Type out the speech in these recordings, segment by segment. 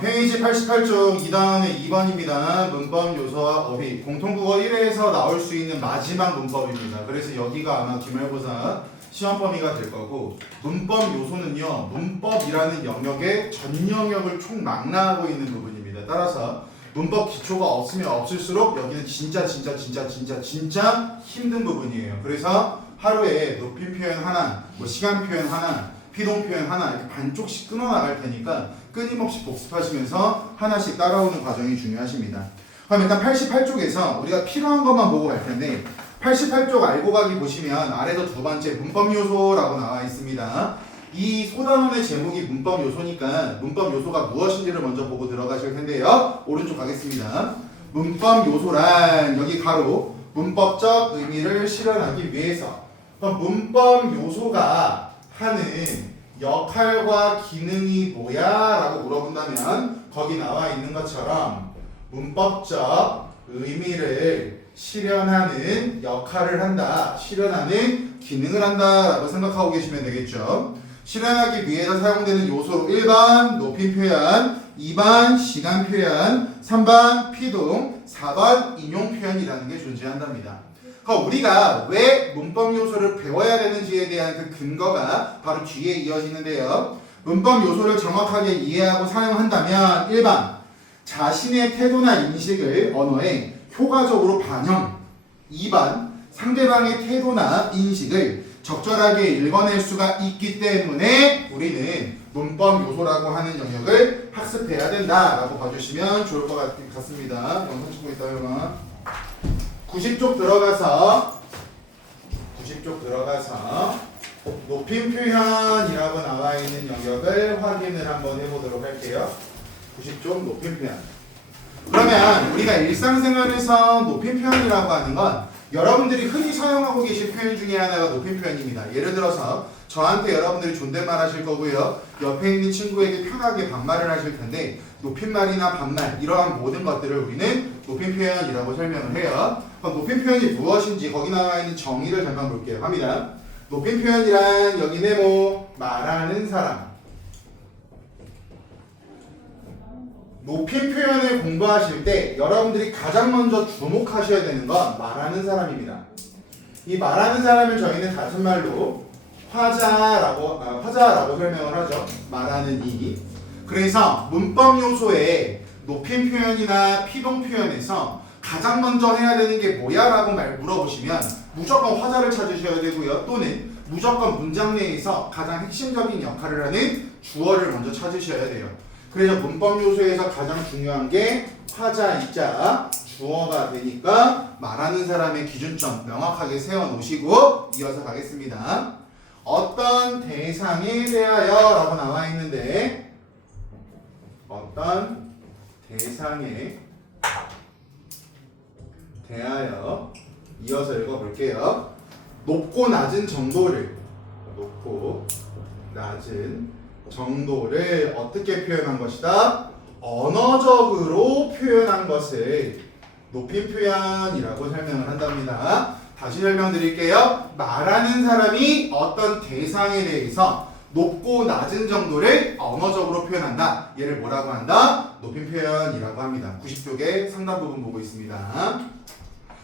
페이지 88쪽 2단의 2번입니다. 문법 요소와 어휘. 공통국어 1회에서 나올 수 있는 마지막 문법입니다. 그래서 여기가 아마 기말고사 시험 범위가 될 거고, 문법 요소는요, 문법이라는 영역의 전 영역을 총망라하고 있는 부분입니다. 따라서 문법 기초가 없으면 없을수록 여기는 진짜 힘든 부분이에요. 그래서 하루에 높임 표현 하나, 시간 표현 하나, 피동 표현 하나 이렇게 반쪽씩 끊어 나갈 테니까 끊임없이 복습하시면서 하나씩 따라오는 과정이 중요하십니다. 그럼 일단 88쪽에서 우리가 필요한 것만 보고 갈 텐데, 88쪽 알고 가기 보시면 아래도 두 번째 문법 요소라고 나와 있습니다. 이 소단원의 제목이 문법 요소니까 문법 요소가 무엇인지를 먼저 보고 들어가실 텐데요. 오른쪽 가겠습니다. 문법 요소란 여기 가로 문법적 의미를 실현하기 위해서. 그럼 문법 요소가 하는 역할과 기능이 뭐야? 라고 물어본다면 거기 나와 있는 것처럼 문법적 의미를 실현하는 역할을 한다, 실현하는 기능을 한다 라고 생각하고 계시면 되겠죠. 실현하기 위해서 사용되는 요소로 1번 높임 표현, 2번 시간 표현, 3번 피동, 4번 인용 표현이라는 게 존재한답니다. 우리가 왜 문법 요소를 배워야 되는지에 대한 그 근거가 바로 뒤에 이어지는데요. 문법 요소를 정확하게 이해하고 사용한다면 1번 자신의 태도나 인식을 언어에 효과적으로 반영, 2번 상대방의 태도나 인식을 적절하게 읽어낼 수가 있기 때문에 우리는 문법 요소라고 하는 영역을 학습해야 된다라고 봐주시면 좋을 것 같습니다. 영상 찍고 있다 형아. 90쪽 들어가서 높임 표현이라고 나와 있는 영역을 확인을 한번 해보도록 할게요. 90쪽 높임 표현. 그러면 우리가 일상생활에서 높임 표현이라고 하는 건 여러분들이 흔히 사용하고 계신 표현 중에 하나가 높임 표현입니다. 예를 들어서 저한테 여러분들이 존댓말 하실 거고요. 옆에 있는 친구에게 편하게 반말을 하실 텐데 높임말이나 반말 이러한 모든 것들을 우리는 높임 표현이라고 설명을 해요. 그럼 높임 표현이 무엇인지 거기 나와 있는 정의를 잠깐 볼게요. 합니다. 높임 표현이란 여기 네모 말하는 사람. 높임 표현을 공부하실 때 여러분들이 가장 먼저 주목하셔야 되는 건 말하는 사람입니다. 이 말하는 사람을 저희는 같은 말로 화자라고 설명을 하죠. 말하는 이. 그래서 문법 요소에 높임 표현이나 피동 표현에서 가장 먼저 해야 되는 게 뭐야? 라고 물어보시면 무조건 화자를 찾으셔야 되고요. 또는 무조건 문장 내에서 가장 핵심적인 역할을 하는 주어를 먼저 찾으셔야 돼요. 그래서 문법 요소에서 가장 중요한 게 화자이자 주어가 되니까 말하는 사람의 기준점 명확하게 세워놓으시고 이어서 가겠습니다. 어떤 대상에 대하여 라고 나와 있는데 어떤 대상에 대하여 이어서 읽어볼게요. 높고 낮은 정도를 어떻게 표현한 것이다? 언어적으로 표현한 것을 높임 표현이라고 설명을 한답니다. 다시 설명드릴게요. 말하는 사람이 어떤 대상에 대해서 높고 낮은 정도를 언어적으로 표현한다. 얘를 뭐라고 한다? 높임 표현이라고 합니다. 90쪽에 상단 부분 보고 있습니다.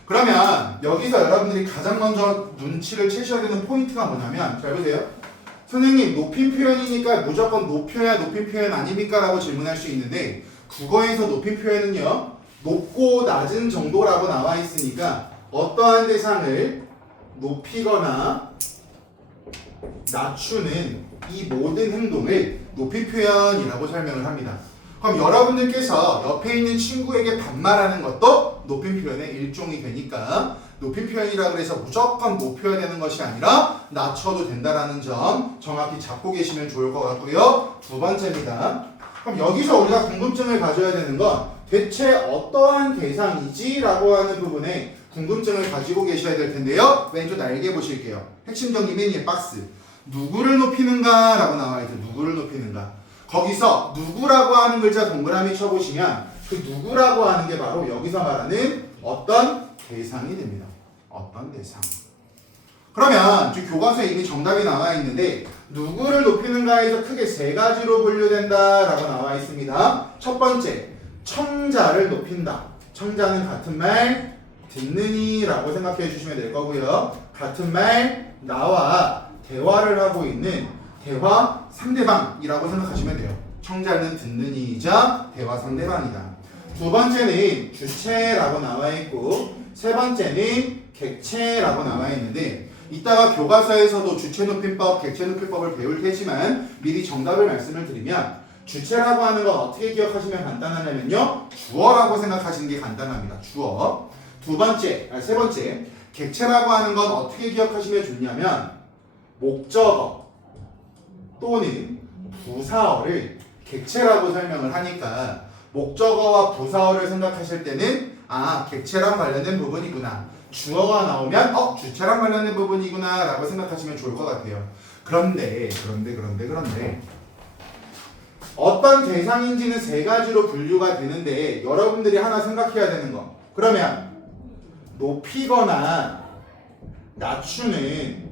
그러면 여기서 여러분들이 가장 먼저 눈치를 채셔야 되는 포인트가 뭐냐면 잘 보세요. 선생님 높임 표현이니까 무조건 높여야 높임 표현 아닙니까? 라고 질문할 수 있는데 국어에서 높임 표현은요 높고 낮은 정도라고 나와 있으니까 어떠한 대상을 높이거나 낮추는 이 모든 행동을 높임 표현이라고 설명을 합니다. 그럼 여러분들께서 옆에 있는 친구에게 반말하는 것도 높임 표현의 일종이 되니까 높임 표현이라고 해서 무조건 높여야 되는 것이 아니라 낮춰도 된다는 점 정확히 잡고 계시면 좋을 것 같고요. 두 번째입니다. 그럼 여기서 우리가 궁금증을 가져야 되는 건 대체 어떠한 대상이지? 라고 하는 부분에 궁금증을 가지고 계셔야 될 텐데요. 왼쪽 날개 보실게요. 핵심 정리 맨 위에 박스. 누구를 높이는가? 라고 나와 있죠. 누구를 높이는가? 거기서 누구라고 하는 글자 동그라미 쳐보시면 그 누구라고 하는 게 바로 여기서 말하는 어떤 대상이 됩니다. 어떤 대상. 그러면 지금 교과서에 이미 정답이 나와 있는데 누구를 높이는가 해서 크게 세 가지로 분류된다 라고 나와 있습니다. 첫 번째, 청자를 높인다. 청자는 같은 말 듣느니 라고 생각해 주시면 될 거고요. 같은 말 나와 대화를 하고 있는 대화 상대방이라고 생각하시면 돼요. 청자는 듣느니이자 대화 상대방이다. 두 번째는 주체라고 나와 있고 세 번째는 객체라고 나와 있는데 이따가 교과서에서도 주체높임법, 객체높임법을 배울 테지만 미리 정답을 말씀을 드리면 주체라고 하는 건 어떻게 기억하시면 간단하냐면요. 주어라고 생각하시는 게 간단합니다. 주어. 세 번째, 객체라고 하는 건 어떻게 기억하시면 좋냐면 목적어 또는 부사어를 객체라고 설명을 하니까 목적어와 부사어를 생각하실 때는 객체랑 관련된 부분이구나. 주어가 나오면 주체랑 관련된 부분이구나 라고 생각하시면 좋을 것 같아요. 그런데 어떤 대상인지는 세 가지로 분류가 되는데 여러분들이 하나 생각해야 되는 거. 그러면 높이거나 낮추는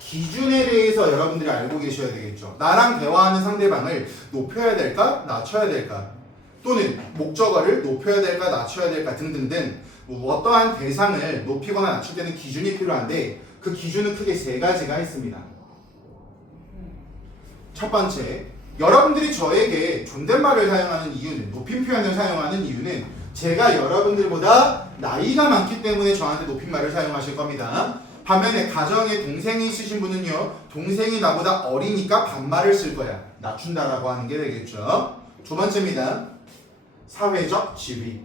기준에 대해서 여러분들이 알고 계셔야 되겠죠. 나랑 대화하는 상대방을 높여야 될까? 낮춰야 될까? 또는 목적어를 높여야 될까? 낮춰야 될까? 등등등 어떠한 대상을 높이거나 낮출 때는 기준이 필요한데 그 기준은 크게 세 가지가 있습니다. 첫 번째, 여러분들이 저에게 존댓말을 사용하는 이유는, 높임 표현을 사용하는 이유는 제가 여러분들보다 나이가 많기 때문에 저한테 높임말을 사용하실 겁니다. 반면에 가정에 동생이 있으신 분은요, 동생이 나보다 어리니까 반말을 쓸 거야. 낮춘다라고 하는 게 되겠죠. 두 번째입니다. 사회적 지위.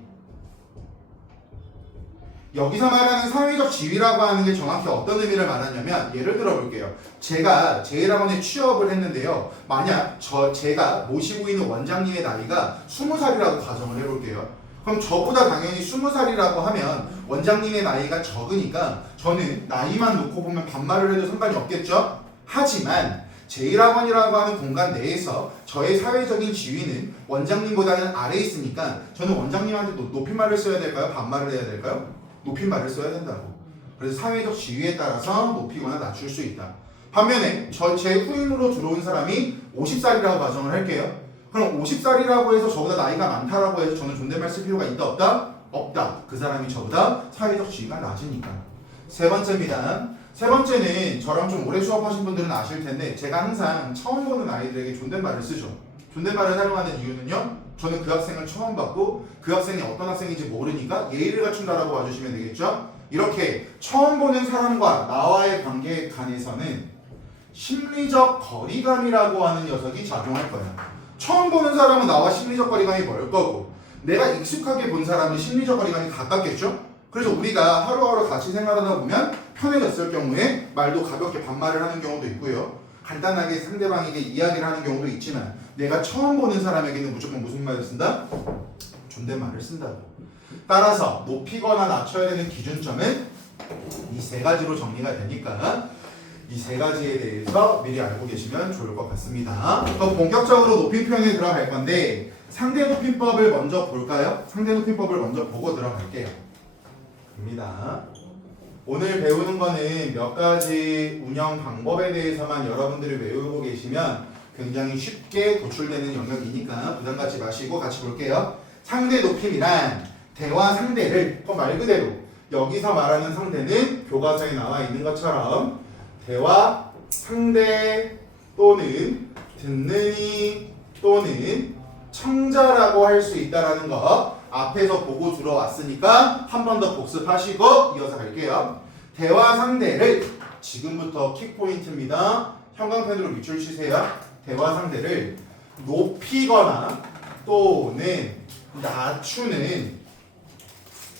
여기서 말하는 사회적 지위라고 하는 게 정확히 어떤 의미를 말하냐면 예를 들어 볼게요. 제가 제1학원에 취업을 했는데요. 만약 제가 모시고 있는 원장님의 나이가 20살이라고 가정을 해볼게요. 그럼 저보다 당연히 20살이라고 하면 원장님의 나이가 적으니까 저는 나이만 놓고 보면 반말을 해도 상관이 없겠죠? 하지만 제1학원이라고 하는 공간 내에서 저의 사회적인 지위는 원장님보다는 아래에 있으니까 저는 원장님한테 높임말을 써야 될까요? 반말을 해야 될까요? 높임말을 써야 된다고. 그래서 사회적 지위에 따라서 높이거나 낮출 수 있다. 반면에 제 후임으로 들어온 사람이 50살이라고 가정을 할게요. 그럼 50살이라고 해서 저보다 나이가 많다라고 해서 저는 존댓말 쓸 필요가 있다 없다? 없다. 그 사람이 저보다 사회적 지위가 낮으니까. 세 번째입니다. 세 번째는 저랑 좀 오래 수업하신 분들은 아실 텐데 제가 항상 처음 보는 아이들에게 존댓말을 쓰죠. 존댓말을 사용하는 이유는요. 저는 그 학생을 처음 봤고 그 학생이 어떤 학생인지 모르니까 예의를 갖춘다라고 봐주시면 되겠죠. 이렇게 처음 보는 사람과 나와의 관계에 관해서는 심리적 거리감이라고 하는 녀석이 작용할 거야. 처음 보는 사람은 나와 심리적 거리감이 멀 거고 내가 익숙하게 본 사람은 심리적 거리감이 가깝겠죠. 그래서 우리가 하루하루 같이 생활하다 보면 편해졌을 경우에 말도 가볍게 반말을 하는 경우도 있고요. 간단하게 상대방에게 이야기를 하는 경우도 있지만 내가 처음 보는 사람에게는 무조건 무슨 말을 쓴다? 존댓말을 쓴다고. 따라서 높이거나 낮춰야 되는 기준점은 이 세 가지로 정리가 되니까 이 세 가지에 대해서 미리 알고 계시면 좋을 것 같습니다. 그럼 본격적으로 높임 표현에 들어갈 건데 상대 높임법을 먼저 볼까요? 상대 높임법을 먼저 보고 들어갈게요. 입니다. 오늘 배우는 거는 몇 가지 운영 방법에 대해서만 여러분들이 외우고 계시면 굉장히 쉽게 도출되는 영역이니까 부담 갖지 마시고 같이 볼게요. 상대 높임이란 대화 상대를 말 그대로 여기서 말하는 상대는 교과서에 나와 있는 것처럼 대화 상대 또는 듣느니 또는 청자라고 할 수 있다라는 거 앞에서 보고 들어왔으니까 한 번 더 복습하시고 이어서 갈게요. 대화 상대를 지금부터 킥포인트입니다. 형광펜으로 밑줄 치세요. 대화 상대를 높이거나 또는 낮추는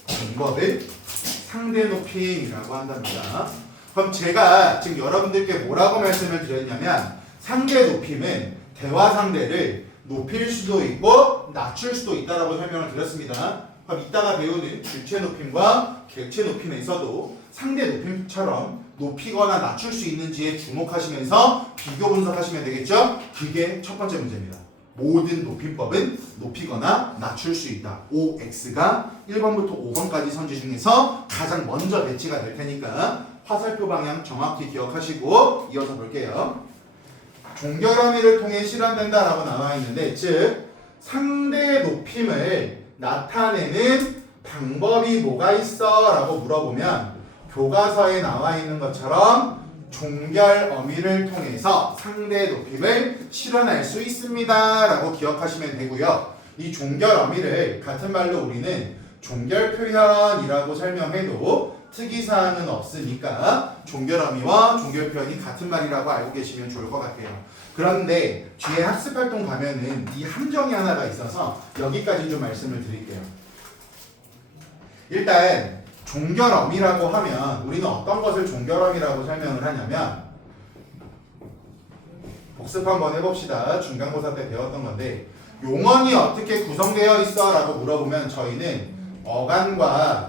방법을 상대 높임이라고 한답니다. 그럼 제가 지금 여러분들께 뭐라고 말씀을 드렸냐면 상대 높임은 대화 상대를 높일 수도 있고 낮출 수도 있다라고 설명을 드렸습니다. 그럼 이따가 배우는 주체 높임과 객체 높임에서도 상대 높임처럼 높이거나 낮출 수 있는지에 주목하시면서 비교 분석하시면 되겠죠? 그게 첫 번째 문제입니다. 모든 높임법은 높이거나 낮출 수 있다. OX가 1번부터 5번까지 선지 중에서 가장 먼저 배치가 될 테니까 화살표 방향 정확히 기억하시고 이어서 볼게요. 종결함의를 통해 실현된다라고 나와 있는데, 즉 상대의 높임을 나타내는 방법이 뭐가 있어? 라고 물어보면 교과서에 나와 있는 것처럼 종결 어미를 통해서 상대의 높임을 실현할 수 있습니다 라고 기억하시면 되고요. 이 종결 어미를 같은 말로 우리는 종결 표현이라고 설명해도 특이사항은 없으니까 종결 어미와 종결 표현이 같은 말이라고 알고 계시면 좋을 것 같아요. 그런데 뒤에 학습활동 가면은 이 함정이 하나가 있어서 여기까지 좀 말씀을 드릴게요. 일단 종결어미라고 하면 우리는 어떤 것을 종결어미라고 설명을 하냐면, 복습 한번 해봅시다. 중간고사 때 배웠던 건데, 용언이 어떻게 구성되어 있어? 라고 물어보면 저희는 어간과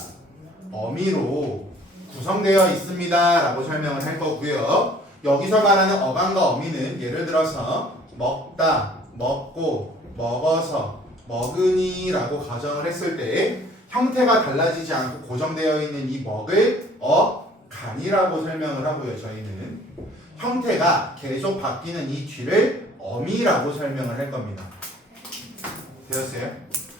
어미로 구성되어 있습니다 라고 설명을 할 거고요. 여기서 말하는 어간과 어미는 예를 들어서 먹다, 먹고, 먹어서, 먹으니 라고 가정을 했을 때 형태가 달라지지 않고 고정되어 있는 이 먹을 어간이라고 설명을 하고요. 저희는 형태가 계속 바뀌는 이 뒤를 어미라고 설명을 할 겁니다. 되었어요?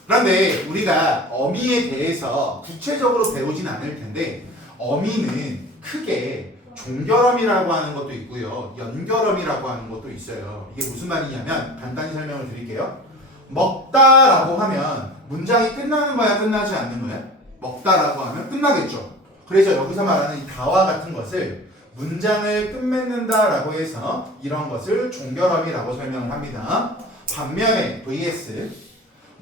그런데 우리가 어미에 대해서 구체적으로 배우진 않을 텐데, 어미는 크게 종결어미라고 하는 것도 있고요, 연결어미라고 하는 것도 있어요. 이게 무슨 말이냐면 간단히 설명을 드릴게요. 먹다라고 하면 문장이 끝나는 거야, 끝나지 않는 거야? 먹다라고 하면 끝나겠죠. 그래서 여기서 말하는 이 다와 같은 것을 문장을 끝맺는다라고 해서 이런 것을 종결어미라고 설명을 합니다. 반면에 vs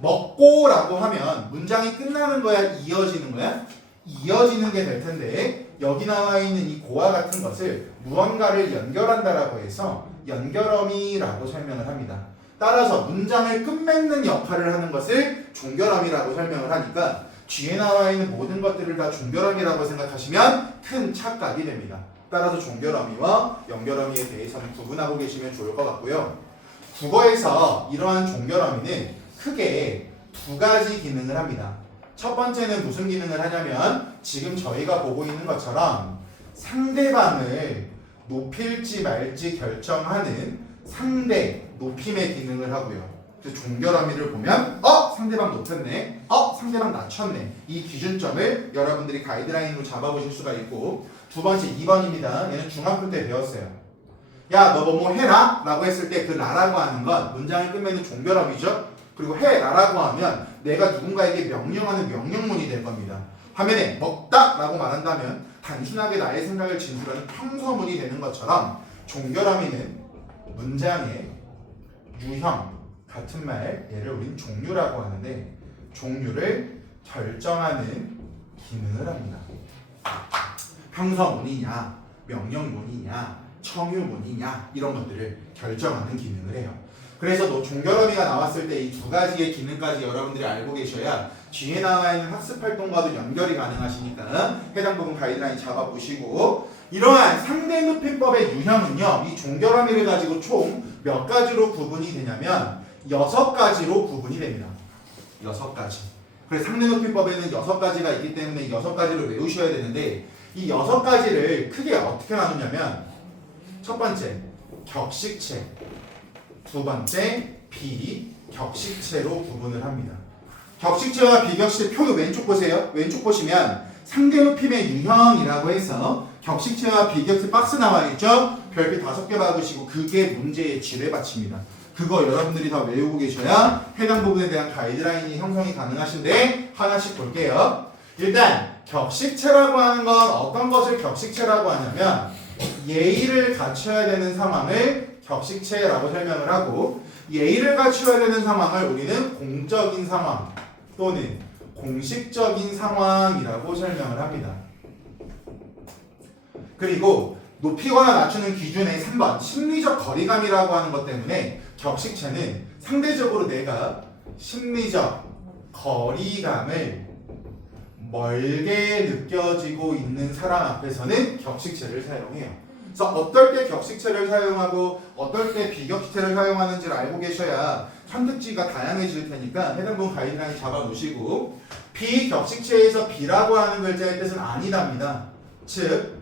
먹고라고 하면 문장이 끝나는 거야, 이어지는 거야? 이어지는 게 될 텐데, 여기 나와 있는 이 고와 같은 것을 무언가를 연결한다라고 해서 연결어미라고 설명을 합니다. 따라서 문장을 끝맺는 역할을 하는 것을 종결어미라고 설명을 하니까 뒤에 나와 있는 모든 것들을 다 종결어미라고 생각하시면 큰 착각이 됩니다. 따라서 종결어미와 연결어미에 대해서는 구분하고 계시면 좋을 것 같고요. 국어에서 이러한 종결어미는 크게 두 가지 기능을 합니다. 첫 번째는 무슨 기능을 하냐면, 지금 저희가 보고 있는 것처럼 상대방을 높일지 말지 결정하는 상대 높임의 기능을 하고요. 그래서 종결어미를 보면 상대방 높였네, 상대방 낮췄네, 이 기준점을 여러분들이 가이드라인으로 잡아보실 수가 있고, 두 번째 2번입니다. 얘는 중학교 때 배웠어요. 야, 너 뭐뭐 해라 라고 했을 때 그 라라고 하는 건 문장을 끝맺는 종결어미죠. 그리고 해라라고 하면 내가 누군가에게 명령하는 명령문이 될 겁니다. 화면에 먹다 라고 말한다면 단순하게 나의 생각을 진술하는 평서문이 되는 것처럼 종결어미는 문장의 유형, 같은 말, 얘를 우린 종류라고 하는데 종류를 결정하는 기능을 합니다. 평서문이냐, 명령문이냐, 청유문이냐, 이런 것들을 결정하는 기능을 해요. 그래서 종결어미가 나왔을 때 이 두 가지의 기능까지 여러분들이 알고 계셔야 뒤에 나와 있는 학습활동과도 연결이 가능하시니까 해당 부분 가이드라인 잡아보시고, 이러한 상대높임법의 유형은요, 이 종결어미를 가지고 총 몇 가지로 구분이 되냐면 6가지로 구분이 됩니다. 6가지. 그래서 상대높임법에는 6가지가 있기 때문에 6가지를 외우셔야 되는데, 이 6가지를 크게 어떻게 나누냐면, 첫 번째 격식체, 두 번째 비격식체로 구분을 합니다. 격식체와 비격식체 표도 왼쪽 보세요. 왼쪽 보시면 상대높임의 유형이라고 해서 격식체와 비격식체 박스 나와 있죠. 별표 5개 받으시고 그게 문제의 지뢰밭입니다. 그거 여러분들이 다 외우고 계셔야 해당 부분에 대한 가이드라인이 형성이 가능하신데, 하나씩 볼게요. 일단 격식체라고 하는 건 어떤 것을 격식체라고 하냐면, 예의를 갖춰야 되는 상황을 격식체라고 설명을 하고, 예의를 갖춰야 되는 상황을 우리는 공적인 상황 또는 공식적인 상황이라고 설명을 합니다. 그리고 높이거나 낮추는 기준의 3번 심리적 거리감이라고 하는 것 때문에 격식체는 상대적으로 내가 심리적 거리감을 멀게 느껴지고 있는 사람 앞에서는 격식체를 사용해요. 그래서 어떨 때 격식체를 사용하고 어떨 때 비격식체를 사용하는지를 알고 계셔야 선택지가 다양해질 테니까 해당 부분 가이드라인 잡아놓으시고, 비격식체에서 비라고 하는 글자의 뜻은 아니답니다. 즉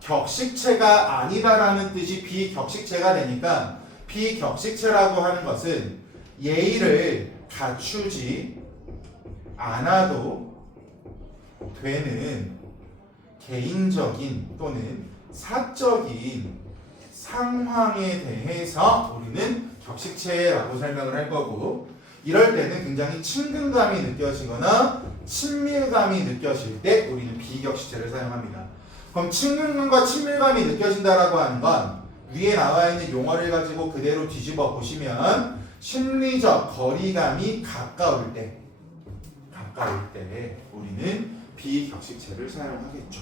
격식체가 아니다라는 뜻이 비격식체가 되니까 비격식체라고 하는 것은 예의를 갖추지 않아도 되는 개인적인 또는 사적인 상황에 대해서 우리는 격식체라고 설명을 할 거고, 이럴 때는 굉장히 친근감이 느껴지거나 친밀감이 느껴질 때 우리는 비격식체를 사용합니다. 그럼 친근감과 친밀감이 느껴진다라고 하는 건 위에 나와 있는 용어를 가지고 그대로 뒤집어 보시면 심리적 거리감이 가까울 때 우리는 비격식체를 사용하겠죠.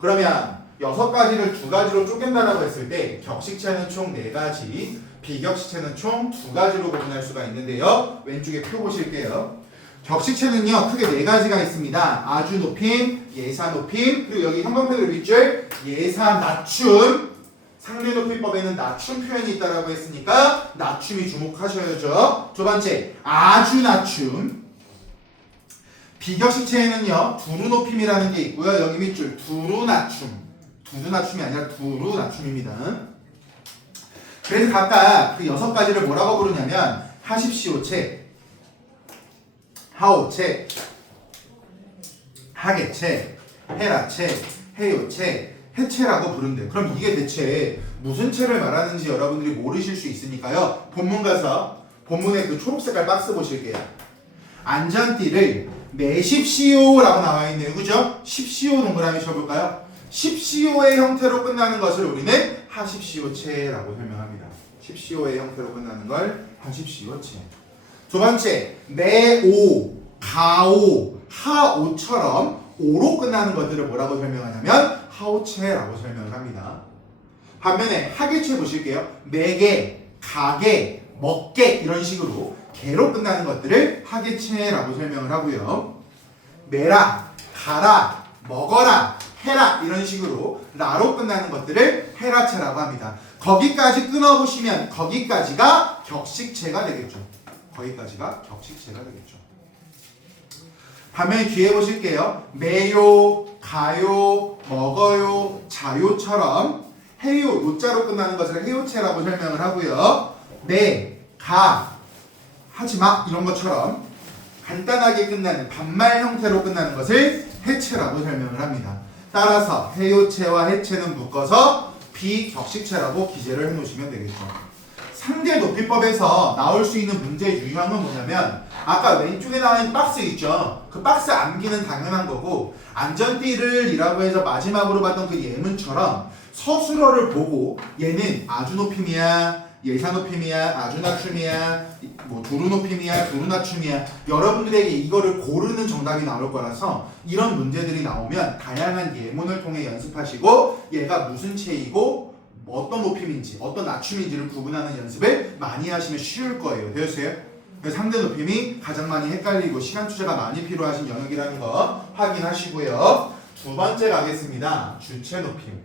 그러면 6가지를 2가지로 쪼갠다라고 했을 때 격식체는 총 4가지, 비격식체는 총 2가지로 구분할 수가 있는데요. 왼쪽에 표 보실게요. 격식체는요 크게 4가지가 있습니다. 아주 높임, 예사 높임, 그리고 여기 형광펜으로 밑줄 예사 낮춤. 상대 높임법에는 낮춤 표현이 있다라고 했으니까 낮춤이 주목하셔야죠. 두 번째 아주 낮춤. 비격식체에는요 두루 높임이라는 게 있고요. 여기 밑줄 두루 낮춤. 두루 낮춤이 아니라 두루 낮춤입니다. 그래서 각각 그 6가지를 뭐라고 부르냐면 하십시오체, 하오체, 하게체, 해라체, 해요체, 해체라고 부른대요. 그럼 이게 대체 무슨 체를 말하는지 여러분들이 모르실 수 있으니까요. 본문 가서 본문의 그 초록색깔 박스 보실게요. 안전띠를 매십시오라고 나와 있네요. 그죠? 십시오 동그라미 쳐볼까요? 십시오의 형태로 끝나는 것을 우리는 하십시오체라고 설명합니다. 십시오의 형태로 끝나는 걸 하십시오체. 두 번째, 매오, 가오, 하오처럼 오로 끝나는 것들을 뭐라고 설명하냐면 하오체라고 설명을 합니다. 반면에 하계체 보실게요. 매개, 가게, 먹게 이런 식으로 개로 끝나는 것들을 하계체라고 설명을 하고요. 매라, 가라, 먹어라, 해라 이런 식으로 라로 끝나는 것들을 해라체라고 합니다. 거기까지 끊어보시면 거기까지가 격식체가 되겠죠. 거기까지가 격식체가 되겠죠. 반면에 뒤에 보실게요. 매요, 가요, 먹어요, 자요처럼 해요, 요자로 끝나는 것을 해요체라고 설명을 하고요. 매, 가, 하지마 이런 것처럼 간단하게 끝나는 반말 형태로 끝나는 것을 해체라고 설명을 합니다. 따라서 해요체와 해체는 묶어서 비격식체라고 기재를 해놓으시면 되겠죠. 상대 높이법에서 나올 수 있는 문제 유형은 뭐냐면 아까 왼쪽에 나와 있는 박스 있죠. 그 박스 암기는 당연한 거고 안전띠를 이라고 해서 마지막으로 봤던 그 예문처럼 서술어를 보고 얘는 아주 높임이야, 예사 높임이야, 아주 낮춤이야, 뭐 두루 높임이야, 두루 낮춤이야 여러분들에게 이거를 고르는 정답이 나올 거라서 이런 문제들이 나오면 다양한 예문을 통해 연습하시고 얘가 무슨 체이고 어떤 높임인지 어떤 낮춤인지를 구분하는 연습을 많이 하시면 쉬울 거예요. 되었어요? 그래서 상대 높임이 가장 많이 헷갈리고 시간 투자가 많이 필요하신 영역이라는 거 확인하시고요. 두 번째 가겠습니다. 주체 높임.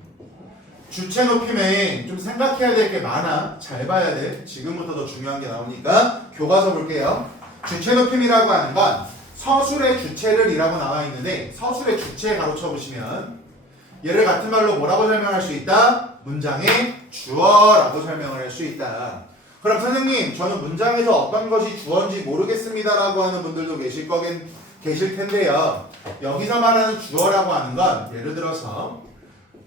주체 높임에 좀 생각해야 될 게 많아. 잘 봐야 돼. 지금부터 더 중요한 게 나오니까 교과서 볼게요. 주체 높임이라고 하는 건 서술의 주체를 이라고 나와 있는데 서술의 주체 가로쳐 보시면 얘를 같은 말로 뭐라고 설명할 수 있다? 문장의 주어라고 설명을 할 수 있다. 그럼 선생님 저는 문장에서 어떤 것이 주어인지 모르겠습니다 라고 하는 분들도 계실 텐데요. 여기서 말하는 주어라고 하는 건 예를 들어서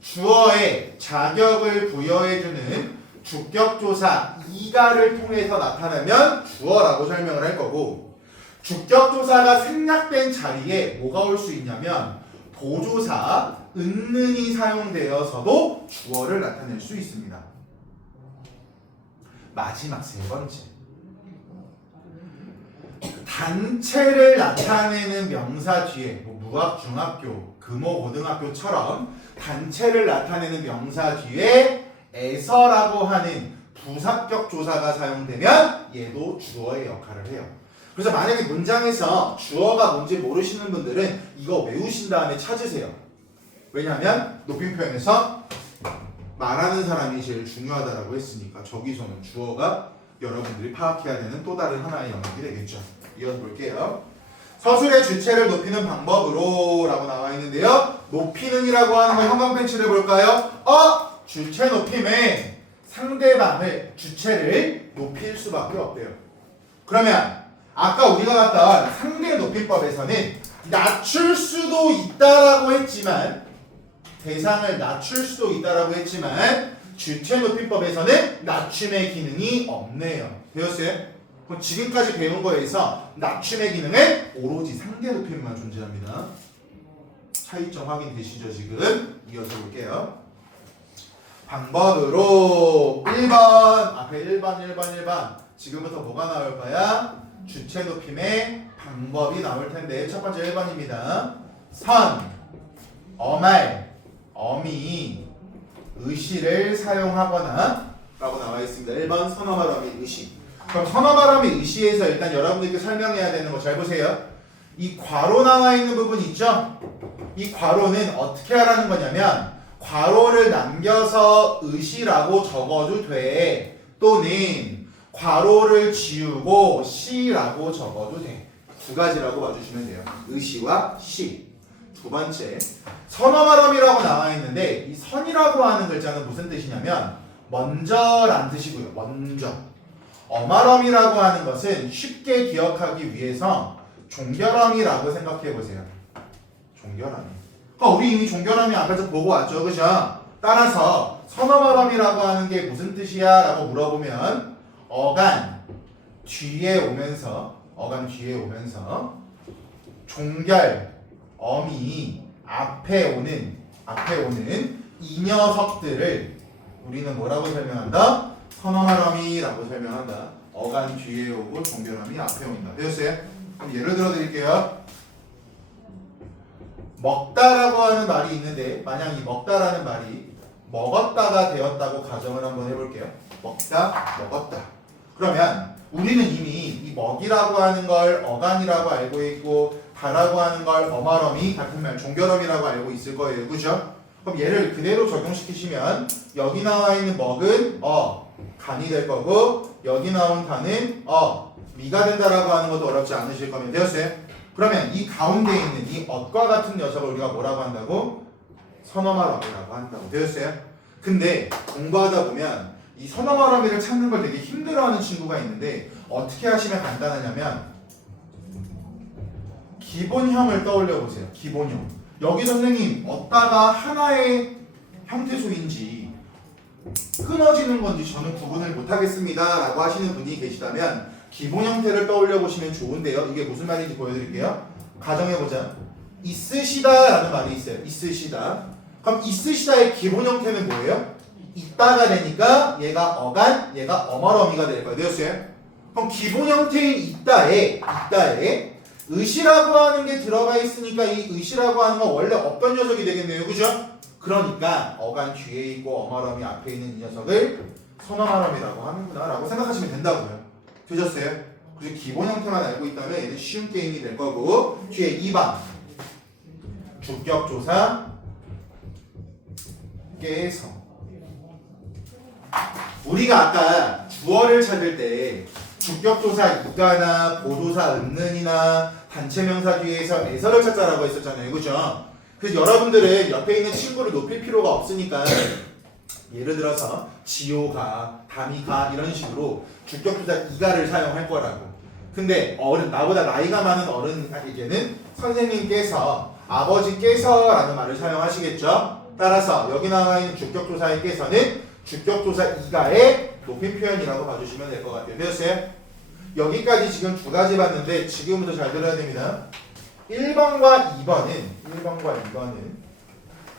주어에 자격을 부여해주는 주격조사 이가를 통해서 나타내면 주어라고 설명을 할 거고 주격조사가 생략된 자리에 뭐가 올 수 있냐면 보조사 은는이 사용되어서도 주어를 나타낼 수 있습니다. 마지막 세 번째 단체를 나타내는 명사 뒤에 뭐 무학중학교, 금호고등학교처럼 단체를 나타내는 명사 뒤에 에서라고 하는 부사격 조사가 사용되면 얘도 주어의 역할을 해요. 그래서 만약에 문장에서 주어가 뭔지 모르시는 분들은 이거 외우신 다음에 찾으세요. 왜냐하면 높임 표현에서 말하는 사람이 제일 중요하다라고 했으니까 저기서는 주어가 여러분들이 파악해야 되는 또 다른 하나의 영역이 되겠죠. 이어서 볼게요. 서술의 주체를 높이는 방법으로 라고 나와 있는데요. 높이는이라고 하는 거 형광펜치를 볼까요? 주체 높임에 상대방을 주체를 높일 수밖에 없대요. 그러면 아까 우리가 봤던 상대 높이법에서는 낮출 수도 있다라고 했지만 대상을 낮출 수도 있다라고 했지만 주체 높이법에서는 낮춤의 기능이 없네요. 되었어요? 그럼 지금까지 배운 거에서 낮춤의 기능은 오로지 상대 높임만 존재합니다. 차이점 확인되시죠? 지금 이어서 볼게요. 방법으로 1번 앞에 1번 지금부터 뭐가 나올 거야? 주체 높임의 방법이 나올 텐데 첫 번째 1번입니다. 선, 어말, 어미, 의시를 사용하거나 라고 나와 있습니다. 1번 선어말, 어미, 의시. 그럼 선어말, 어미, 의시에서 일단 여러분들께 설명해야 되는 거 잘 보세요. 이 괄호 나와 있는 부분 있죠? 이 괄호는 어떻게 하라는 거냐면 괄호를 남겨서 의시라고 적어도 돼. 또는 괄호를 지우고 시라고 적어도 돼. 두 가지라고 봐주시면 돼요. 의시와 시. 두 번째, 선어말음이라고 나와 있는데 이 선이라고 하는 글자는 무슨 뜻이냐면 먼저란 뜻이고요. 먼저. 어말음이라고 하는 것은 쉽게 기억하기 위해서 종결음이라고 생각해 보세요. 종결음. 그러니까 우리 이미 종결음이 아까도 보고 왔죠, 그죠? 따라서 선어말음이라고 하는 게 무슨 뜻이야? 라고 물어보면 어간 뒤에 오면서 종결 어미 앞에 오는 이 녀석들을 우리는 뭐라고 설명한다? 선어말어미라고 설명한다. 어간 뒤에 오고 종결어미 앞에 온다. 되었어요? 그럼 예를 들어 드릴게요. 먹다라고 하는 말이 있는데 만약 이 먹다라는 말이 먹었다가 되었다고 가정을 한번 해볼게요. 먹다, 먹었다. 그러면 우리는 이미 이 먹이라고 하는 걸 어간이라고 알고 있고 다라고 하는 걸 어말어미 같은 말 종결어미라고 알고 있을 거예요. 그죠? 그럼 얘를 그대로 적용시키시면 여기 나와 있는 먹은 간이 될 거고 여기 나온 단은 미가 된다라고 하는 것도 어렵지 않으실 거면 되었어요? 그러면 이 가운데 있는 이 엇과 같은 녀석을 우리가 뭐라고 한다고? 선어말어미라고 한다고 되었어요? 근데 공부하다 보면 이 선어말어미를 찾는 걸 되게 힘들어하는 친구가 있는데 어떻게 하시면 간단하냐면 기본형을 떠올려 보세요. 기본형. 여기 선생님 어따가 하나의 형태소인지 끊어지는 건지 저는 구분을 못하겠습니다 라고 하시는 분이 계시다면 기본 형태를 떠올려 보시면 좋은데요. 이게 무슨 말인지 보여드릴게요. 가정해보자. 있으시다 라는 말이 있어요. 있으시다. 그럼 있으시다의 기본 형태는 뭐예요? 있다가 되니까 얘가 어간, 얘가 어말어미가 될 거예요. 되었어요? 그럼 기본 형태인 있다에 의시라고 하는 게 들어가 있으니까 이 의시라고 하는 건 원래 없던 녀석이 되겠네요. 그죠? 그러니까 어간 뒤에 있고 어말어미 앞에 있는 이 녀석을 선어말어미라고 하는구나 라고 생각하시면 된다고요. 되셨어요? 그래서 기본 형태만 알고 있다면 얘는 쉬운 게임이 될 거고 뒤에 2번 주격조사 깨서 우리가 아까 주어를 찾을 때 주격조사 이가나 보조사 은는이나 단체명사 뒤에서 에서를 찾자라고 했었잖아요. 그죠? 그래서 여러분들은 옆에 있는 친구를 높일 필요가 없으니까 예를 들어서 지호가, 담이가 이런 식으로 주격조사 이가를 사용할 거라고. 근데 나보다 나이가 많은 어른에게는 선생님께서, 아버지께서라는 말을 사용하시겠죠? 따라서 여기 나와 있는 주격조사의 께서는 주격조사 이가의 높임 표현이라고 봐주시면 될 것 같아요. 되었어요? 여기까지 지금 두 가지 봤는데 지금부터 잘 들어야 됩니다. 1번과 2번은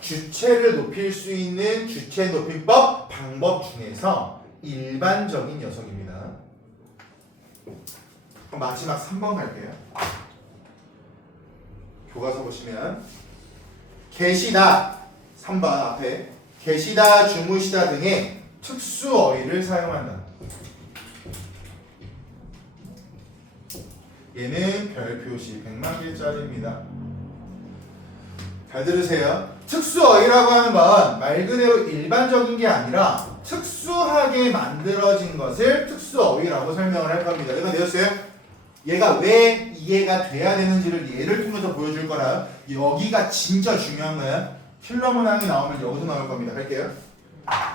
주체를 높일 수 있는 주체 높임법 방법 중에서 일반적인 녀석입니다. 그럼 마지막 3번 갈게요. 교과서 보시면 계시다 3번 앞에 계시다, 주무시다 등의 특수 어휘를 사용한다. 얘는 별표시 100만 개짜리입니다. 잘 들으세요. 특수 어휘라고 하는 건 말 그대로 일반적인 게 아니라 특수하게 만들어진 것을 특수 어휘라고 설명을 할 겁니다. 이거 되었어요? 얘가 왜 이해가 돼야 되는지를 예를 통해서 보여줄 거라. 여기가 진짜 중요한 거야. 킬러 문항이 나오면 여기서 나올 겁니다. 할게요.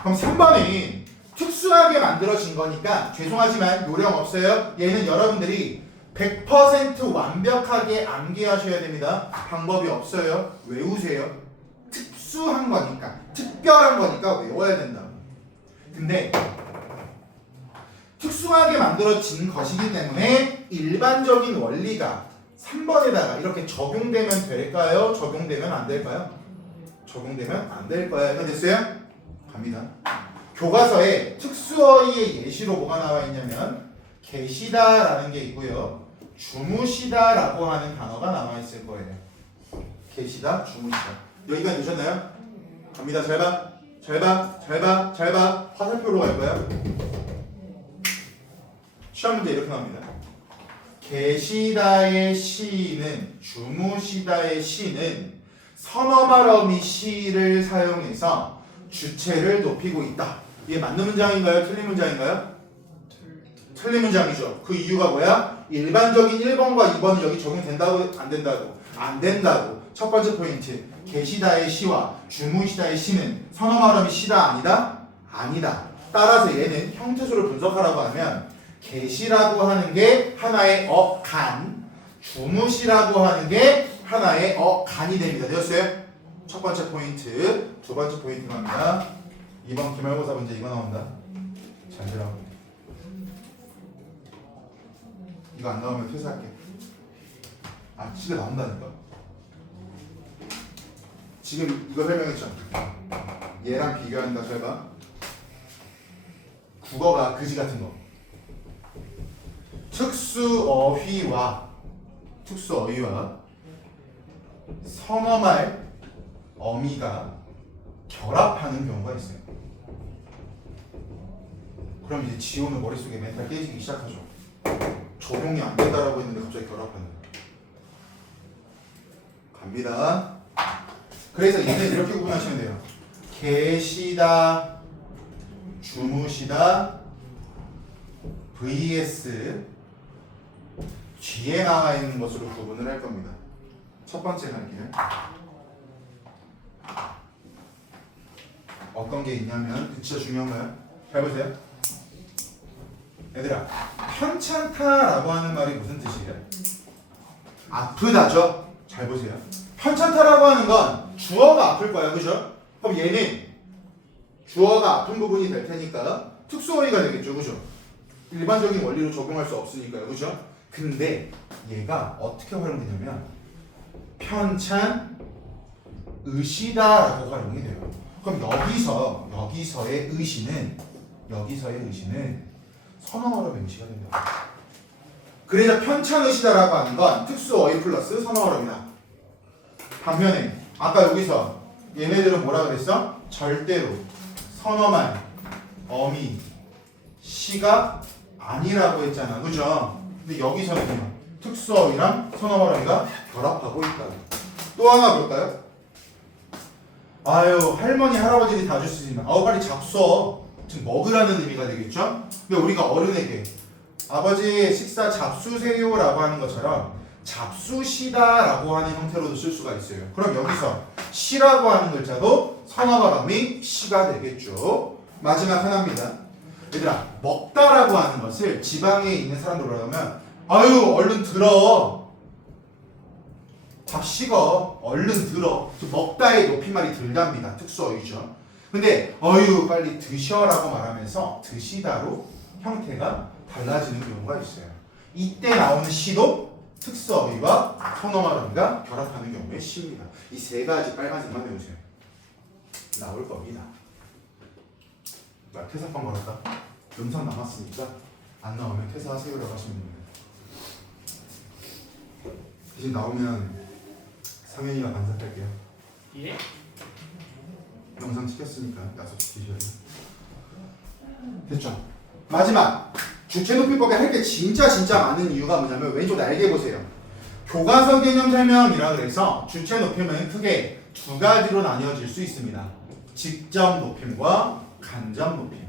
그럼 3번이 특수하게 만들어진 거니까 죄송하지만 요령 없어요. 얘는 여러분들이 100% 완벽하게 암기하셔야 됩니다. 방법이 없어요. 외우세요. 특수한 거니까, 특별한 거니까 외워야 된다. 근데 특수하게 만들어진 것이기 때문에 일반적인 원리가 3번에다가 이렇게 적용되면 될까요? 적용되면 안 될까요? 적용되면 안 될 거예요. 이거 됐어요? 갑니다. 교과서에 특수어휘의 예시로 뭐가 나와 있냐면 계시다라는 게 있고요. 주무시다라고 하는 단어가 나와 있을 거예요. 계시다, 주무시다. 여기까지 되셨나요? 갑니다. 잘 봐. 잘 봐. 잘 봐. 잘 봐. 화살표로 갈 거야. 시험 문제 이렇게 나옵니다. 계시다의 시는, 주무시다의 시는 선어말 어미 시를 사용해서 주체를 높이고 있다. 이게 맞는 문장인가요? 틀린 문장인가요? 틀린 문장이죠. 그 이유가 뭐야? 일반적인 1번과 2번은 여기 적용된다고? 안 된다고? 안 된다고. 첫 번째 포인트. 계시다의 시와 주무시다의 시는 선어말 어미 시다 아니다? 아니다. 따라서 얘는 형태소를 분석하라고 하면 계시라고 하는 게 하나의 어간, 주무시라고 하는 게 하나의 어간이 됩니다. 되었어요? 첫 번째 포인트, 두 번째 포인트 갑니다. 2번 기말고사 문제 이거 나온다. 잘 들어. 이거 안 나오면 퇴사할게. 아, 진짜 나온다니까. 지금 이거 설명했죠? 얘랑 비교한다. 잘 봐. 국어가 그지 같은 거. 특수어휘와 선어말 어미가 결합하는 경우가 있어요. 그럼 이제 지호는 머릿속에 멘탈 깨지기 시작하죠. 적용이 안 된다라고 했는데 갑자기 결합하는 거예요. 갑니다. 그래서 얘는 이렇게 구분하시면 돼요. 계시다, 주무시다, vs 뒤에 나와 있는 것으로 구분을 할 겁니다. 첫 번째 갈게요. 어떤 게 있냐면 진짜 중요한 거예요. 잘 보세요. 얘들아, 편찮다라고 하는 말이 무슨 뜻이에요? 아프다죠? 잘 보세요. 편찮다라고 하는 건 주어가 아플 거야. 그죠? 그럼 얘는 주어가 아픈 부분이 될 테니까 특수어휘가 되겠죠. 그죠? 일반적인 원리로 적용할 수 없으니까요. 그죠? 근데 얘가 어떻게 활용되냐면 편찬 의시다라고 활용이 돼요. 그럼 여기서의 의시는 선어어로 의시가 된다. 그래서 편찬 의시다라고 하는 건 특수어휘 플러스 선어어입니다. 반면에 아까 여기서 얘네들은 뭐라 그랬어? 절대로 선어말 어미 시가 아니라고 했잖아. 그죠? 근데 여기서는 특수어휘랑 선어어휘가 결합하고 있다. 또 하나 볼까요? 아유, 할머니 할아버지들이 다 주시지만 빨리 잡숴. 지금 먹으라는 의미가 되겠죠? 근데 우리가 어른에게 아버지 식사 잡수세요 라고 하는 것처럼 잡수시다라고 하는 형태로도 쓸 수가 있어요. 그럼 여기서 시라고 하는 글자도 선어어미 시가 되겠죠. 마지막 하나입니다. 얘들아, 먹다라고 하는 것을 지방에 있는 사람들로 하면 아유, 얼른 들어. 밥 식어. 얼른 들어. 먹다의 높임말이 들답니다. 특수어휘죠. 근데 어유 빨리 드셔라고 말하면서 드시다로 형태가 달라지는 경우가 있어요. 이때 나오는 시도 특수어휘와 선어말 어휘가 결합하는 경우의 시입니다. 이 세 가지 빨간색만 외우세요. 나올 겁니다. 나 퇴사방 걸었다. 영상 남았으니까 안 나오면 퇴사하세요라고 하시면 됩니다. 대신 나오면 상현이가 반삭할게요. 예? 영상 찍혔으니까 약속 지키셔야 돼요. 됐죠? 마지막 주체 높이법에 할 게 진짜 많은 이유가 뭐냐면 왼쪽 날개 보세요. 교과서 개념 설명이라 그래서 주체 높임은 크게 두 가지로 나뉘어질 수 있습니다. 직접 높임과 간접 높임.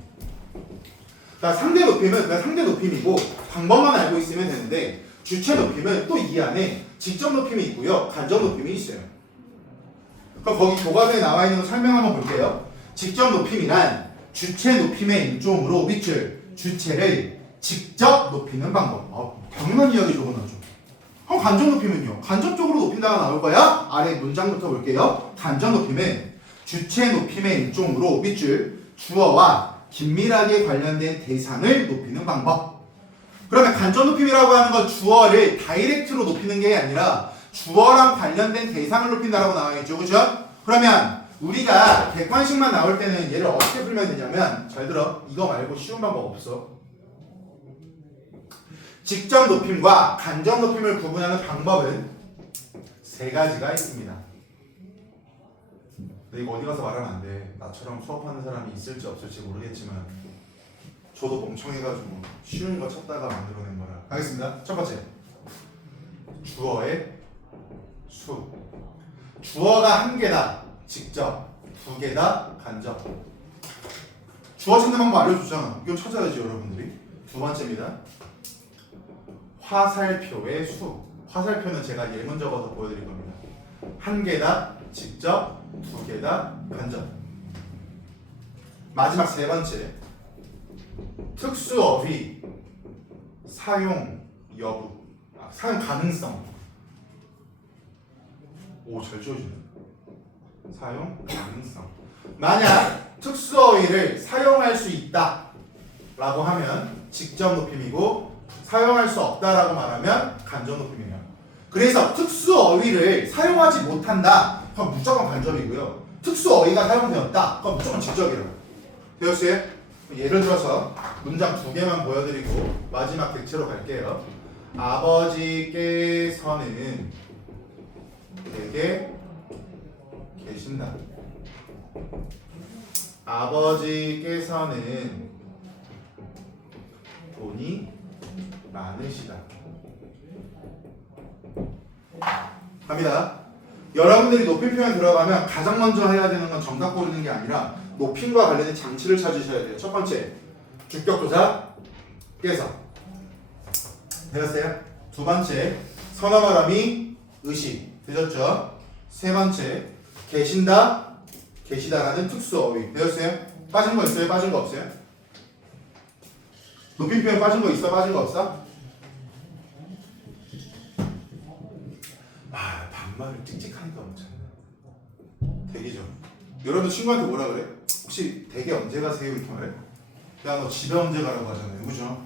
그러니까 상대 높임은 그냥 상대 높임이고 방법만 알고 있으면 되는데 주체 높임은 또 이 안에 직접 높임이 있고요. 간접 높임이 있어요. 그럼 거기 교과서에 나와 있는 거 설명 한번 볼게요. 직접 높임이란 주체 높임의 일종으로 밑줄 주체를 직접 높이는 방법. 당연한 이야기 적어놔줘. 그럼 간접 높임은요? 간접적으로 높인다가 나올 거야? 아래 문장부터 볼게요. 간접 높임은 주체 높임의 일종으로 밑줄 주어와 긴밀하게 관련된 대상을 높이는 방법. 그러면 간접 높임이라고 하는 건 주어를 다이렉트로 높이는 게 아니라 주어랑 관련된 대상을 높인다라고 나와 있죠. 그죠? 그러면 우리가 객관식만 나올 때는 얘를 어떻게 풀면 되냐면 잘 들어. 이거 말고 쉬운 방법 없어. 직접 높임과 간접 높임을 구분하는 방법은 세 가지가 있습니다. 근데 이거 어디 가서 말하면 안 돼. 나처럼 수업하는 사람이 있을지 없을지 모르겠지만 저도 멍청해가지고 쉬운 거 찾다가 만들어낸 거라. 가겠습니다. 첫 번째, 주어의 수. 주어가 한 개다 직접, 두 개다 간접. 주어 찾는 방법 알려줬잖아. 이거 찾아야지 여러분들이. 두 번째입니다. 화살표의 수. 화살표는 제가 예문 적어서 보여드릴 겁니다. 한 개다 직접, 두 개다 간접. 마지막 세 번째, 특수어휘 사용 여부, 사용 가능성. 오, 잘 지워지네. 사용 가능성. 만약 특수어휘를 사용할 수 있다 라고 하면 직접 높임이고, 사용할 수 없다라고 말하면 간접 높임이에요. 그래서 특수어휘를 사용하지 못한다, 그럼 무조건 간접이고요. 특수어휘가 사용되었다, 그럼 무조건 직접이라고. 되었어요? 예를 들어서 문장 두 개만 보여드리고 마지막 객체로 갈게요. 아버지께서는 댁에 계신다. 아버지께서는 돈이 많으시다. 갑니다. 여러분들이 높임 표현 들어가면 가장 먼저 해야 되는 건 정답 고르는 게 아니라 높임과 관련된 장치를 찾으셔야 돼요. 첫 번째, 주격조사 깨서. 되었어요? 두 번째, 선어바람이 의식. 되셨죠? 세 번째, 계신다, 계시다라는 특수어휘. 되었어요? 빠진 거 있어요? 빠진 거 없어요? 높임 표현 빠진 거 있어? 빠진 거 없어? 반말을 찍찍하니까 못 참네. 대기죠. 여러분 친구한테 뭐라 그래? 혹시 댁에 언제 가세요? 이렇게 말해? 야, 너 집에 언제 가라고 하잖아요. 그죠?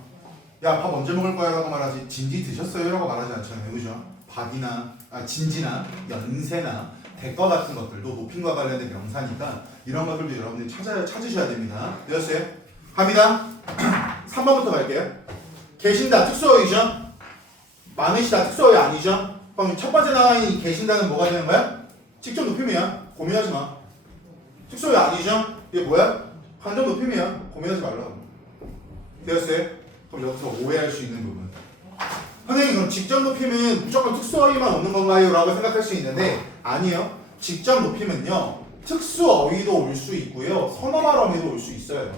야, 밥 언제 먹을 거야? 라고 말하지. 진지 드셨어요? 라고 말하지 않잖아요. 그죠? 밥이나, 진지나, 연세나, 대과 같은 것들도 높임과 관련된 명사니까 이런 것들도 여러분들이 찾으셔야 됩니다. 되었어요? 갑니다. 3번부터 갈게요. 계신다, 특수어휘죠? 많으시다, 특수어휘 아니죠? 그럼 첫 번째 나와 있는 계신다는 뭐가 되는 거야? 직접 높임이야. 고민하지 마. 특수어휘 아니죠? 이게 뭐야? 간접 높임이야. 고민하지 말라고. 되었어요? 그럼 여기서 오해할 수 있는 부분. 선생님, 그럼 직접 높임은 무조건 특수어휘만 오는 건가요? 라고 생각할 수 있는데 아니요. 직접 높임은요, 특수어휘도 올 수 있고요, 선어말 어미도 올 수 있어요.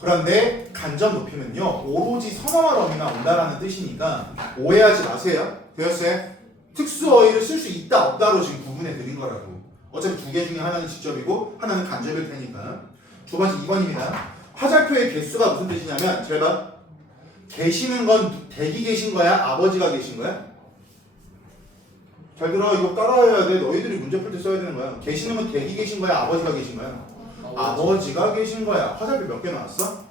그런데 간접 높임은요, 오로지 선어말 어미나 온다라는 뜻이니까 오해하지 마세요. 되었어요? 특수어휘를 쓸 수 있다 없다로 지금 구분해 드린 거라고. 어차피 두 개 중에 하나는 직접이고 하나는 간접일 테니까. 두 번째 2번입니다. 화살표의 개수가 무슨 뜻이냐면, 잘 봐. 계시는 건 댁이 계신 거야? 아버지가 계신 거야? 잘 들어. 이거 따라해야 돼. 너희들이 문제 풀 때 써야 되는 거야. 계시는 건 댁이 계신 거야? 아버지가 계신 거야? 아버지가 계신 거야. 화살표 몇 개 나왔어?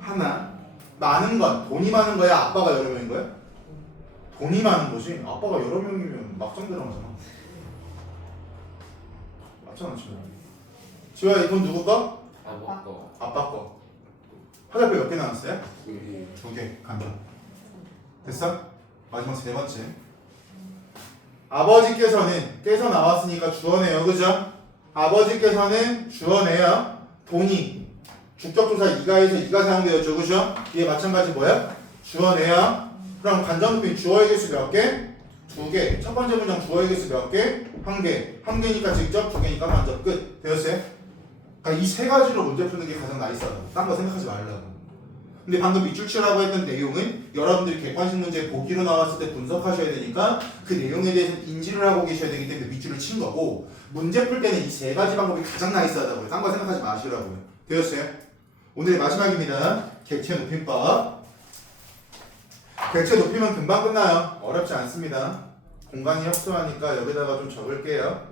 하나. 많은 건 돈이 많은 거야? 아빠가 여러 명인 거야? 돈이 많은 거지. 아빠가 여러 명이면 막상 들어가잖아. 맞잖아, 지금. 지호야, 이건 누구 거? 아빠 거. 아빠 거. 화살표 몇 개 나왔어요? 두 2개. 간접. 됐어? 마지막 세 번째. 아버지께서는, 깨서 나왔으니까 주어네요. 그죠? 아버지께서는 주어네요. 돈이. 주격조사 이가에서 이가 사용되었죠. 그죠? 이게 마찬가지 뭐야? 주어네요. 그럼 간접 높임 주어의 개수 몇 개? 2개. 첫 번째 문장 주어의 개수 몇 개? 1개. 1개니까 직접, 2개니까 간접. 끝. 되었어요? 그러니까 이 세 가지로 문제 푸는 게 가장 나이스하다고. 딴 거 생각하지 말라고. 근데 방금 밑줄 치라고 했던 내용은 여러분들이 객관식 문제 보기로 나왔을 때 분석하셔야 되니까 그 내용에 대해서 인지를 하고 계셔야 되기 때문에 밑줄을 친 거고, 문제 풀 때는 이 세 가지 방법이 가장 나이스하다고요. 딴 거 생각하지 마시라고요. 되었어요? 오늘의 마지막입니다. 객체 높임법. 객체 높이면 금방 끝나요. 어렵지 않습니다. 공간이 협소하니까 여기다가 좀 적을게요.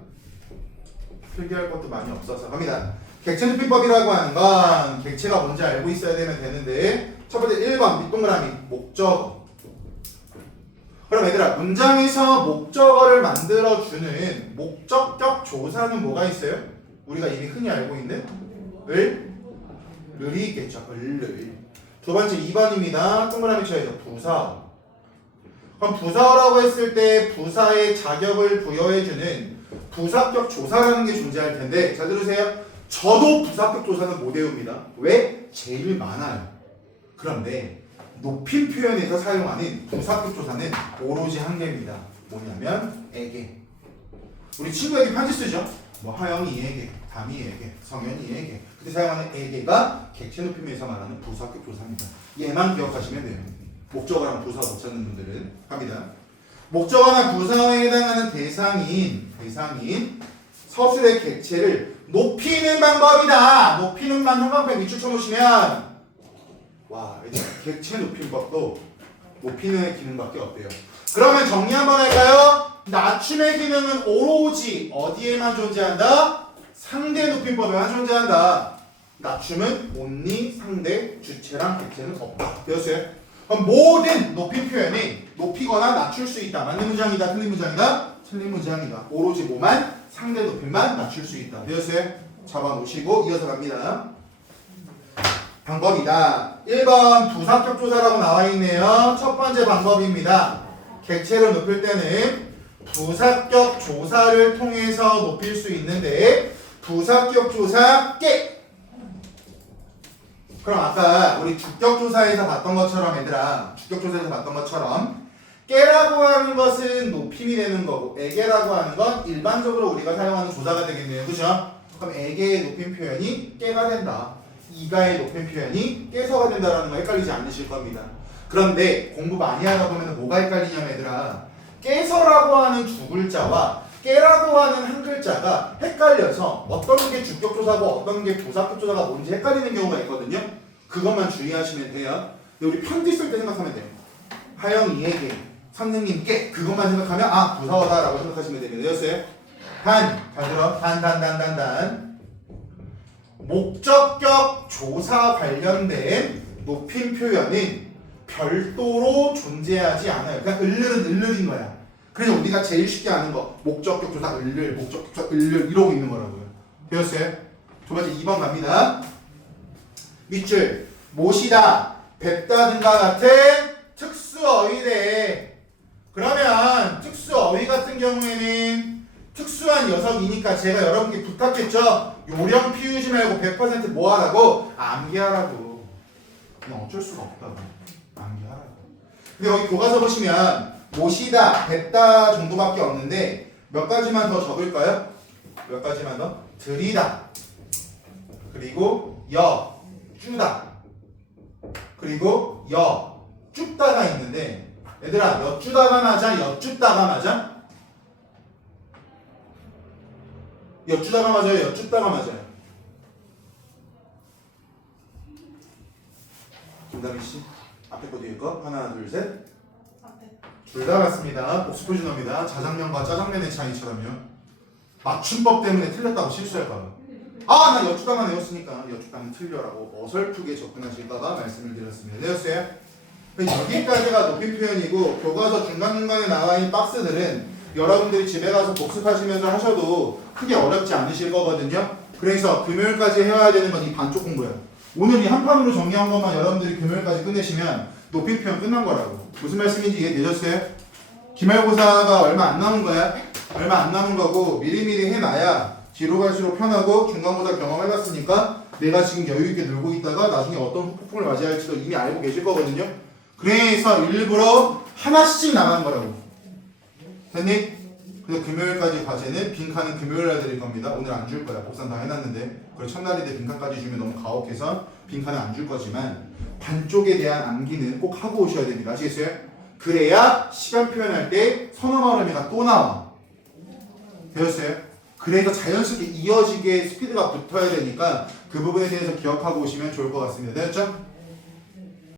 필기할 것도 많이 없어서. 갑니다. 객체 높임법이라고 하는 건 객체가 뭔지 알고 있어야 되는데, 첫 번째 1번 밑동그라미 목적어. 그럼 얘들아, 문장에서 목적어를 만들어주는 목적격 조사는 뭐가 있어요? 우리가 이미 흔히 알고 있는 을이 있겠죠. 을. 두 번째 2번입니다. 동그라미 쳐야죠. 부사어. 그럼 부사어라고 했을 때 부사의 자격을 부여해주는 부사격 조사라는 게 존재할 텐데, 잘 들으세요. 저도 부사격 조사는 못 외웁니다. 왜? 제일 많아요. 그런데 높임 표현에서 사용하는 부사격 조사는 오로지 한 개입니다. 뭐냐면 에게. 우리 친구에게 편지 쓰죠. 뭐 하영이에게, 담이에게, 성현이에게. 그때 사용하는 에게가 객체 높임에서 말하는 부사격 조사입니다. 얘만 기억하시면 돼요. 목적어랑 부사 못 찾는 분들은. 갑니다. 목적어나 부사어에 해당하는 대상인 서술의 객체를 높이는 방법이다. 높이는만 형광펜 밑줄 쳐놓으시면, 와, 이제 객체 높임법도 높이는 기능밖에 없대요. 그러면 정리 한번 할까요? 낮춤의 기능은 오로지 어디에만 존재한다? 상대 높임법에만 존재한다. 낮춤은 only 상대, 주체랑 객체는 없다. 되었어요? 그럼 모든 높임 표현이 높이거나 낮출 수 있다. 맞는 문장이다, 틀린 문장이다? 틀린 문장이다. 오로지 뭐만? 상대 높임만 낮출 수 있다. 되었어요? 잡아놓으시고 이어서 갑니다. 방법이다. 1번 부사격 조사라고 나와 있네요. 첫 번째 방법입니다. 객체를 높일 때는 부사격 조사를 통해서 높일 수 있는데, 부사격 조사 깨. 그럼 아까 우리 주격 조사에서 봤던 것처럼, 얘들아, 주격 조사에서 봤던 것처럼 깨라고 하는 것은 높임이 되는 거고, 에게라고 하는 건 일반적으로 우리가 사용하는 조사가 되겠네요. 그죠? 그럼 에게의 높임 표현이 깨가 된다. 이가의 높임 표현이 깨서가 된다라는 거 헷갈리지 않으실 겁니다. 그런데 공부 많이 하다 보면 뭐가 헷갈리냐면, 얘들아, 깨서라고 하는 두 글자와 깨라고 하는 한 글자가 헷갈려서 어떤 게 주격조사고 어떤 게 부사격조사가 뭔지 헷갈리는 경우가 있거든요. 그것만 주의하시면 돼요. 근데 우리 편지 쓸 때 생각하면 돼요. 하영이에게, 선생님께, 그것만 생각하면 아, 부사어다라고 생각하시면 됩니다. 되었어요? 단, 잘 들어. 단. 목적격 조사 관련된 높임 표현은 별도로 존재하지 않아요. 그냥 을은 거야. 그래서 우리가 제일 쉽게 아는 거, 목적격 조사 목적격 조사 이러고 있는 거라고요. 되었어요? 두 번째 2번 갑니다. 밑줄, 모시다, 뵙다 등과 같은 특수어휘래. 그러면 특수어휘 같은 경우에는 특수한 녀석이니까 제가 여러분께 부탁했죠. 요령 피우지 말고 100% 뭐 하라고? 암기하라고. 그냥 어쩔 수가 없다고. 암기하라고. 근데 여기 교과서 보시면 모시다, 뵙다 정도밖에 없는데 몇 가지만 더 적을까요? 몇 가지만 더? 들이다, 그리고 주다, 그리고 줍다가 있는데, 얘들아, 엿주다가 맞아? 엿줍다가 맞아? 엿주다가 맞아요? 엿줍다가 맞아요? 김다미씨, 앞에 거 뒤에 거 하나 둘 셋. 둘 다 맞습니다. 복수표 준호입니다. 자장면과 짜장면의 차이처럼요. 맞춤법 때문에 틀렸다고 실수할까봐. 아, 나 엿주다만 외웠으니까 엿주다는 틀려라고 어설프게 접근하실까봐 말씀을 드렸습니다. 되었어요? 여기까지가 높임 표현이고, 교과서 중간중간에 나와 있는 박스들은 여러분들이 집에 가서 복습하시면서 하셔도 크게 어렵지 않으실 거거든요. 그래서 금요일까지 해야 되는 건 이 반쪽 공부예요. 오늘 이 한 판으로 정리한 것만 여러분들이 금요일까지 끝내시면 높임 표현 끝난 거라고. 무슨 말씀인지 이해되셨어요? 기말고사가 얼마 안 남은 거야. 얼마 안 남은 거고, 미리미리 해놔야 뒤로 갈수록 편하고, 중간고사 경험해봤으니까 내가 지금 여유있게 놀고 있다가 나중에 어떤 폭풍을 맞이할지도 이미 알고 계실 거거든요. 그래서 일부러 하나씩 나간 거라고. 됐니? 그래서 금요일까지 과제는 빈칸은 금요일날 드릴 겁니다. 오늘 안 줄 거야. 복상 다 해놨는데. 그리고 첫날인데 빈칸까지 주면 너무 가혹해서 빈칸은 안 줄 거지만 반쪽에 대한 암기는 꼭 하고 오셔야 됩니다. 아시겠어요? 그래야 시간 표현할 때 선어 발음이가 또 나와. 되었어요? 그래서 자연스럽게 이어지게 스피드가 붙어야 되니까 그 부분에 대해서 기억하고 오시면 좋을 것 같습니다. 되었죠?